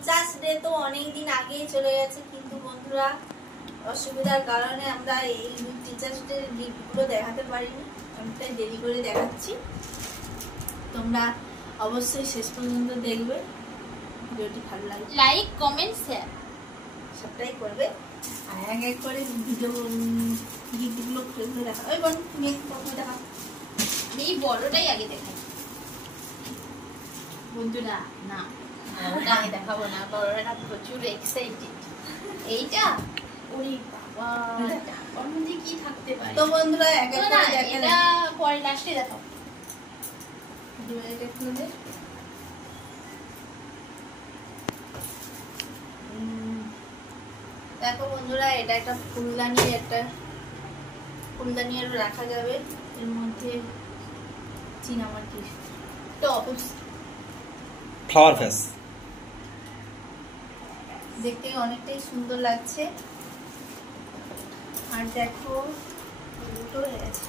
Teachers day তো অনেকদিন আগেই চলে গেছে, কিন্তু বন্ধুরা অসুবিধার কারণে আমরা এই টিচার্স ডে গিফটগুলো দেখাতে পারিনি, আমি তাই দেরি করে দেখাচ্ছি। তোমরা অবশ্যই শেষ পর্যন্ত দেখবে, ভিডিওটি ভালো লাগবে লাইক কমেন্ট শেয়ার সবটাই করবে। আর এক এক করে ভিডিও গিফটগুলো খুলে খুলে দেখা। ওই বোন তুমি প্রথমে দেখা, এই বড়টাই আগে দেখাই বন্ধুরা। না বড়টা আগে দেখাবো না, বড়টা প্রচুর এক্সাইটেড। এইটা ওরে বাবা, ওর মধ্যে কি থাকতে পারে? তো বন্ধুরা এক এক করে দেখা, এটা পরে লাস্টে দেখাও। এটা খুলে দে। দেখো বন্ধুরা, এটা একটা ফুলদানি আরো রাখা যাবে। এর মধ্যে চীনামাটি টপস, ফ্লাওয়ার ফেস দেখতে অনেকটাই সুন্দর লাগছে। আর দেখো দুটো হয়ে গেছে।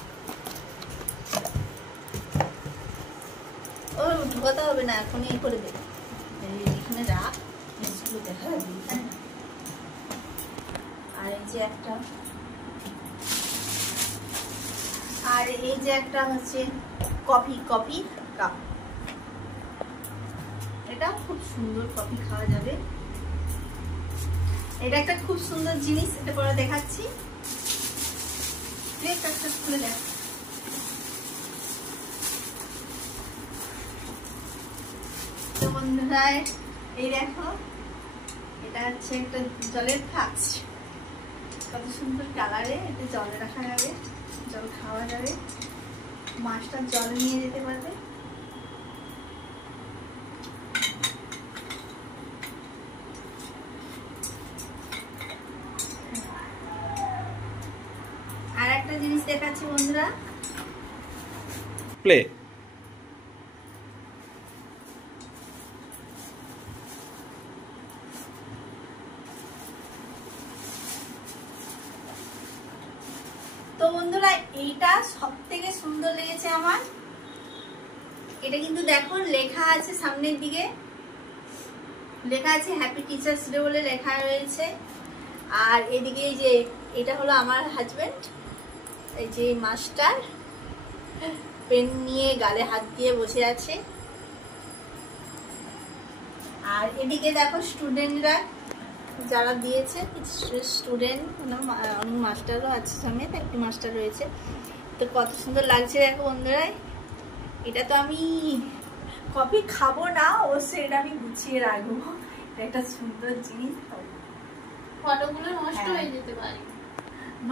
ও ঢোকাতে হবে না, এখনই করে দেবে। এখানে রাখ, দেখা যাবে। আর এই যে একটা, আর এই যে একটা হচ্ছে কফি কাপ। এটা খুব সুন্দর, কফি খাওয়া যাবে। এটা একটা খুব সুন্দর জিনিস, এটা পরে দেখাচ্ছি। একটা খুলে দেখ। তো বন্ধুরা এই দেখো, এটা হচ্ছে একটা জলের ফ্লাস্ক, কত সুন্দর কালারে। এটা জলে রাখা যাবে, জল খাওয়া যাবে, মাছটা জলে নিয়ে যেতে পারবে। আর একটা জিনিস দেখাচ্ছি বন্ধুরা, প্লে। তো বন্ধুরা এইটা সব থেকে সুন্দর লেগেছে আমার। এটা কিন্তু দেখো লেখা আছে, সামনের দিকে লেখা আছে হ্যাপি টিচার্স ডে বলে লেখা রয়েছে। আর এদিকে এই যে এটা হলো আমার হাজবেন্ড, এই যে মাস্টার পেন নিয়ে গালে হাত দিয়ে বসে আছে। আর এদিকে দেখো স্টুডেন্টরা যারা দিয়েছে, স্টুডেন্ট অনেক মাস্টারও আছে, সঙ্গে একটি মাস্টার রয়েছে। তো কত সুন্দর লাগছে দেখো বন্ধুরা। এটা তো আমি কফি খাবো না, অবশ্যই এটা আমি গুছিয়ে রাখবো। একটা সুন্দর জিনিস, ফটোগুলো নষ্ট হয়ে যেতে পারে।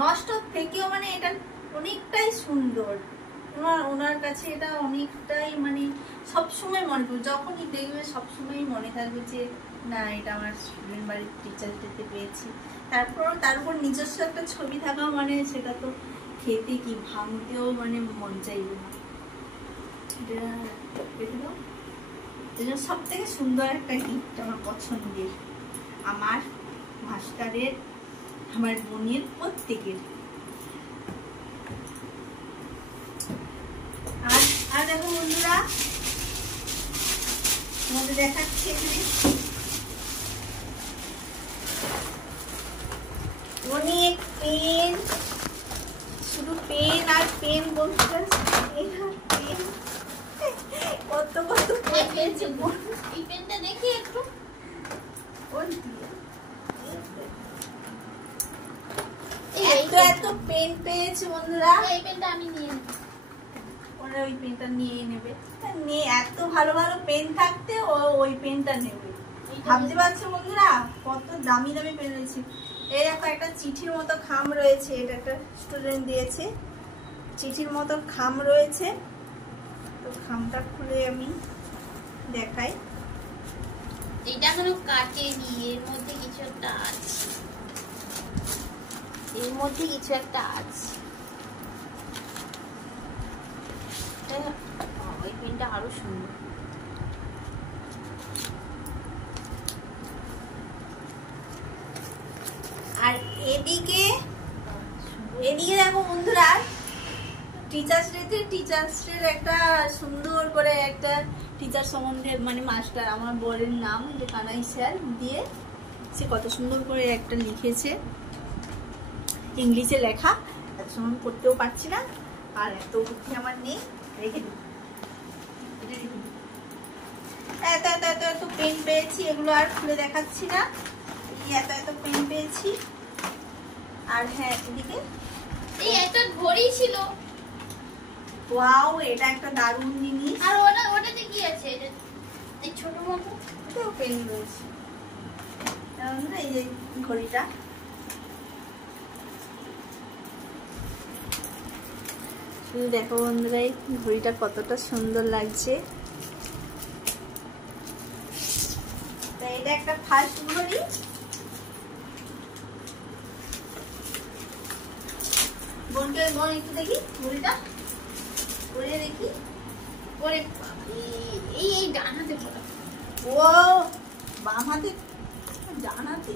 নষ্ট থেকেও মানে এটা অনেকটাই সুন্দর। ওনার কাছে এটা অনেকটাই মানে সবসময় মনে করবে, যখনই দেখবে সবসময় মনে থাকবে যে না এটা আমার স্টুডেন্ট বাড়ির টিচার ডেতে পেয়েছি। তার উপর নিজস্ব একটা ছবি থাকা মানে সেটা তো খেতে কি ভাঙতেও মানে মন চাইবে না। এটা সব থেকে সুন্দর একটা গিফট আমার পছন্দের, আমার মাস্টারের, আমার বোনের, প্রত্যেকের। আর দেখো বন্ধুরা, তোমাদের দেখাচ্ছি এখানে অনেক পেন, শুধু পেন আর পেন বন্ধুরা, পেন আর পেন, কত কত পেন পেয়েছে। এই পেনটা দেখি একটু, এত পেন পেয়েছে বন্ধুরা। এই পেনটা আমি নিয়ে নিই, ওরা ওই পেনটা নিয়ে নেবে। এত ভালো ভালো পেন থাকতে ও ওই পেনটা নেবে, ভাবতে পারছো বন্ধুরা কত দামি দামি পেন রয়েছে। এই দেখো একটা চিঠির মতো খাম রয়েছে, এটা একটা স্টুডেন্ট দিয়েছে, চিঠির মতো খাম রয়েছে। তো খামটা খুলে আমি দেখাই। এটা কোনো কাটেনি, এর মধ্যে কিছু একটা আছে, এর মধ্যে কিছু একটা আছে। ওই পেনটা আরো সুন্দর। আর এদিকে দেখো বন্ধুরা, টিচার্স ডে একটা সুন্দর করে করে একটা টিচার সম্বন্ধে মানে মাস্টার আমার বরের নাম যে কানাই স্যার দিয়ে সে কত সুন্দর করে একটা লিখেছে, ইংলিশে লেখা, এত সুন্দর পড়তেও পারছি না আর এত বুদ্ধি আমার নেই। রেখে দিই, এত এত এত এত পেন পেয়েছি, এগুলো আর খুলে দেখাচ্ছি না। এত এত পেন পেয়েছি। আর হ্যাঁ এদিকে এই একটা ঘড়ি ছিল। ওয়াও, এটা একটা দারুণ জিনিস। আর ওটাতে কি আছে? এই ছোট মতো এটাও পেন রয়েছে। এই যে ঘড়িটা, শুধু দেখো বন্ধুরা এই ঘড়িটা কতটা সুন্দর লাগছে। এটা একটা ফার্স্ট ঘড়ি। বোনকে বোন একটু দেখি ঘড়িটা, ঘড়িটা দেখি। ওরে এই ডান হাতে পড়া। ও বাম হাতে, ডান হাতে।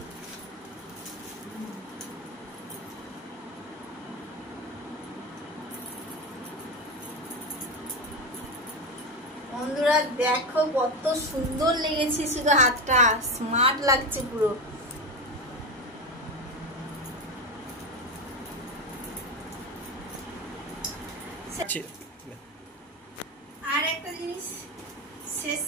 বন্ধুরা দেখো কত সুন্দর লেগেছে, শুধু হাতটা স্মার্ট লাগছে পুরো। আর একটা জিনিস শেষ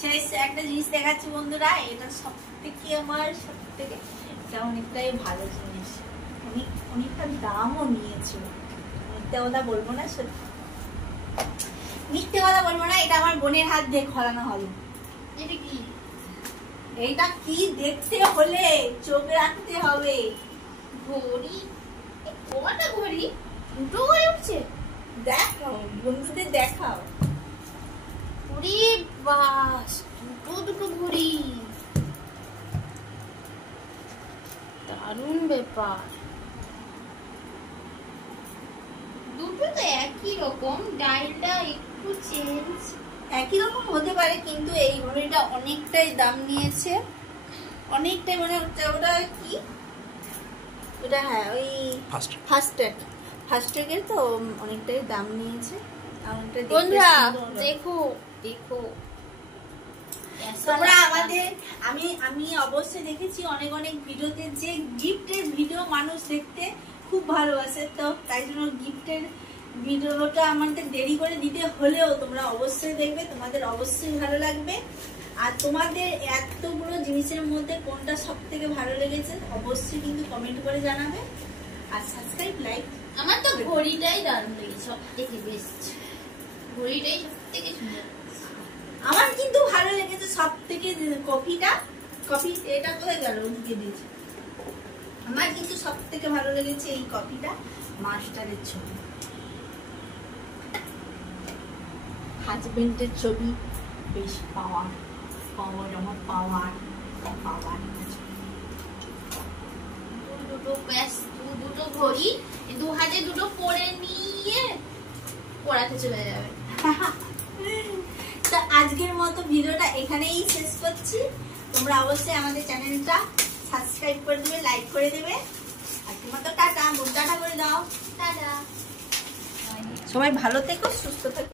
শেষ একটা জিনিস দেখাচ্ছি বন্ধুরা, এটা সব থেকে আমার সব থেকে এটা অনেকটাই ভালো জিনিস, অনেকটা দামও নিয়েছে। মিথ্যে কথা বলবো না, মিথ্যে কথা বলবো না, এটা আমার বোনের হাত দিয়ে খরানো হবে। এটা কি? এইটা কি দেখতে হলে চোখ রাখতে হবে। ঘড়ি? কটা ঘড়ি? দুটো ঘড়ি উঠছে? দেখাও বন্ধুদের, দেখাও। ওরে বাস, দুটো ঘড়ি, দারুণ ব্যাপার। দুটো তো একই রকম, ডায়ালটা একটু চেঞ্জ। একই রকম হতে পারে কিন্তু এই ঘড়িটা অনেকটাই দাম নিয়েছে, অনেকটাই। মানে ওটা কি, ওটা হ্যাঁ ওই ফাস্ট্যাগের তো অনেকটাই দাম নিয়েছে। বন্ধুরা দেখো দেখো তোমরা আমাদের, আমি অবশ্যই দেখেছি অনেক অনেক ভিডিওতে যে গিফটের ভিডিও মানুষ দেখতে খুব ভালোবাসে, তো তাই জন্য গিফটের ভিডিওটা আমাদের দেরি করে দিতে হলেও তোমরা অবশ্যই দেখবে, তোমাদের অবশ্যই ভালো লাগবে। আর তোমাদের এতগুলো জিনিসের মধ্যে কোনটা সব থেকে ভালো লেগেছে অবশ্যই কিন্তু কমেন্ট করে জানাবে। আর সাবস্ক্রাইব, লাইক। আমার তো ঘড়িটাই দারুণ লেগেছে, সব থেকে বেস্ট ঘড়িটাই সব থেকে সুন্দর। আমার কিন্তু ভালো লেগেছে সব থেকে কফিটা, কফি এটা কোথায় গেল, ওদিকে দিয়েছি। আমার কিন্তু সব থেকে ভালো লেগেছে এই কফিটা, মাস্টারের ছবি, হাজবেন্ডের ছবি, বেশ পাওয়ার পাওয়ার আমার পাওয়ার পাওয়ার। দুটো ঘড়ি দু হাতে দুটো পরে নিয়ে পড়াতে চলে যাবে। তো আজকের মতো ভিডিওটা এখানেই শেষ করছি। তোমরা অবশ্যই আমাদের চ্যানেলটা সাবস্ক্রাইব করে দেবে, লাইক করে দেবে। আজকের মতো টাটা, টাটা করে দাও। টাটা। সবাই ভালো থেকো, সুস্থ থেকো।